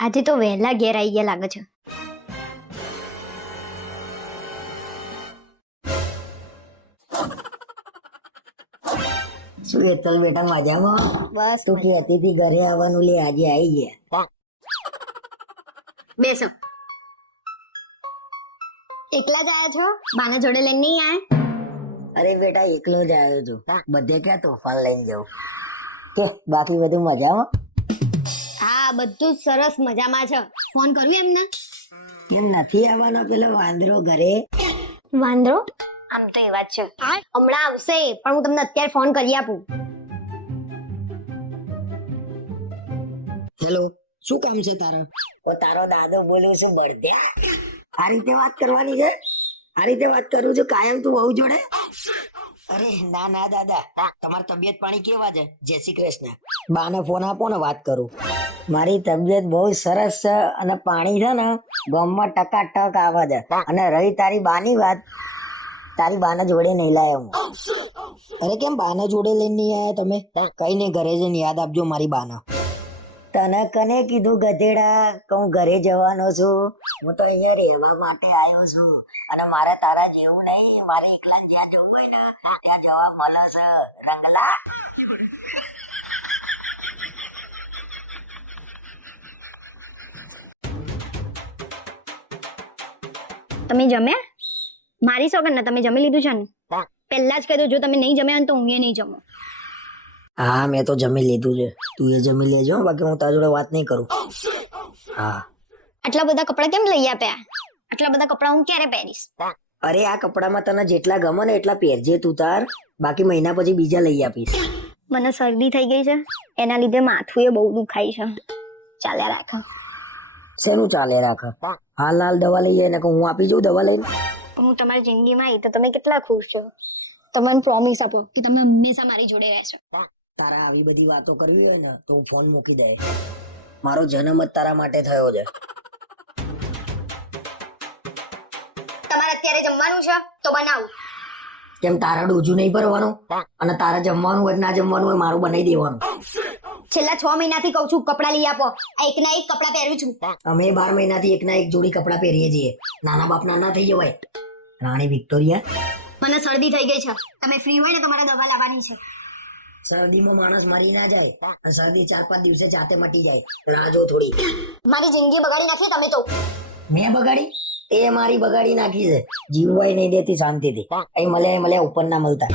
આજે તો વહેલા ઘેર આવી ગયા લાગે છે. શું હેતલ બેટા મજામાં? બસ તું કે અતિથિ ઘરે આવવાનું લે આજે આવી ગયા. બેસો. એકલા જ આવ્યા છો? બાના જોડે લઈને નહીં આયા? અરે બેટા એકલો જ આવ્યો છું. બધે ક્યાં તોફાન લઈને જાઉં? કે બાકી બધું મજામાં? હા બધું સરસ મજામાં છે. ફોન કરું એમને? કેમ નથી આવવાનો પેલો વાંદરો ઘરે? વાંદરો? આમ તો એ વાત છે. હમણાં આવશે પણ હું તમને અત્યારે ફોન કરી આપું. હેલો શું કામ છે તારા? ઓ તારો દાદો બોલું છું બળદ્યા. આ રીતે વાત કરવાની છે? આ રીતે વાત કરું છું કાયમ તું બહુ જોડે? અરે ના ના દાદા. તમારી તબિયત પાણી કેવા છે? જય શ્રી કૃષ્ણ. બાને ફોન આપો ને વાત કરું. મારી તબિયત બહુ સરસ છે અને પાણી છે ને ગામમાં ટકાટક આવે છે. અને રહી તારી બાની વાત તારી બાને જોડે નહીં લાયો હું. અરે કેમ બાને જોડે લઈને નહીં આયા તમે? કઈ નહીં ઘરે જઈને યાદ આપજો મારી બાના. તને કને કીધું ગધેડા? કે હું ઘરે જવાનો છું? હું તો અહીંયા રહેવા માટે આવ્યો છું. અને મારે તારા જેવું નહીં. મારે એકલા જ્યાં જવું હોય ને ત્યાં જવા મળે છે. રંગલા? તમે જમ્યા? મારી સોગન ને તમે જમી લીધું છે ને? પહેલા જ કહેતો જો તમે નહીં જમ્યા હોય તો હું એ નહીં જમું. હા મેં તો જમી લીધું છે. તું એ જમી લેજો બાકી હું તારા જોડે વાત નહીં કરું. હા. આટલા બધા કપડાં કેમ લઈ આપ્યા? આટલા બધા કપડાં હું ક્યારે પહેરીશ? અરે આ કપડામાં તને જેટલા ગમે ને એટલા પહેરજે તું તાર. બાકી મહિના પછી બીજા લઈ આપીશ. મને શરદી થઈ ગઈ છે. એના લીધે માથું એ બહુ દુખાય છે. ચાલ્યા રાખ. શેનું ચાલે રાખ? હાલ હાલ દવા લઈ જાય ને હું આપી જઉં દવા લઈને. હું તમારી જિંદગીમાં આવી તો તમે કેટલા ખુશ છો? તમને પ્રોમિસ આપો કે તમે હંમેશા મારી જોડે રહેશો. તારા આવી બધી વાતો કરવી હોય ને તો હું ફોન મૂકી દે. મારો જન્મ જ તારા માટે થયો છે. તમારે અત્યારે જમવાનું છે? તો બનાવું. કેમ તારા ડોજું નહીં ભરવાનું? અને તારા જમવાનું હોય ના જમવાનું હોય મારું બનાવી દેવાનું. છેલ્લા છ મહિનાથી કહું છું કપડા લઈ આપો. આ એક ના એક કપડા પહેરું છું. અમે બાર મહિનાથી એકના એક જોડી કપડા પહેરીએ છીએ. નાના બાપ ના થઈ જવાય. રાણી વિક્ટોરિયા? મને શરદી થઈ ગઈ છે. તમે ફ્રી હોય ને તમારે મારે દવા લાવવાની છે. શરદીમાં માણસ મરી ના જાય અને શરદી ચાર પાંચ દિવસે જાતે મટી જાય. રાહ જો થોડી. મારી જિંદગી બગાડી નાખી તમે તો. મેં બગાડી? એ મારી બગાડી નાખી છે. જીવવાય નહીં દેતી શાંતિથી. અહીં મળ્યા મળ્યા ઉપર ના મળતા.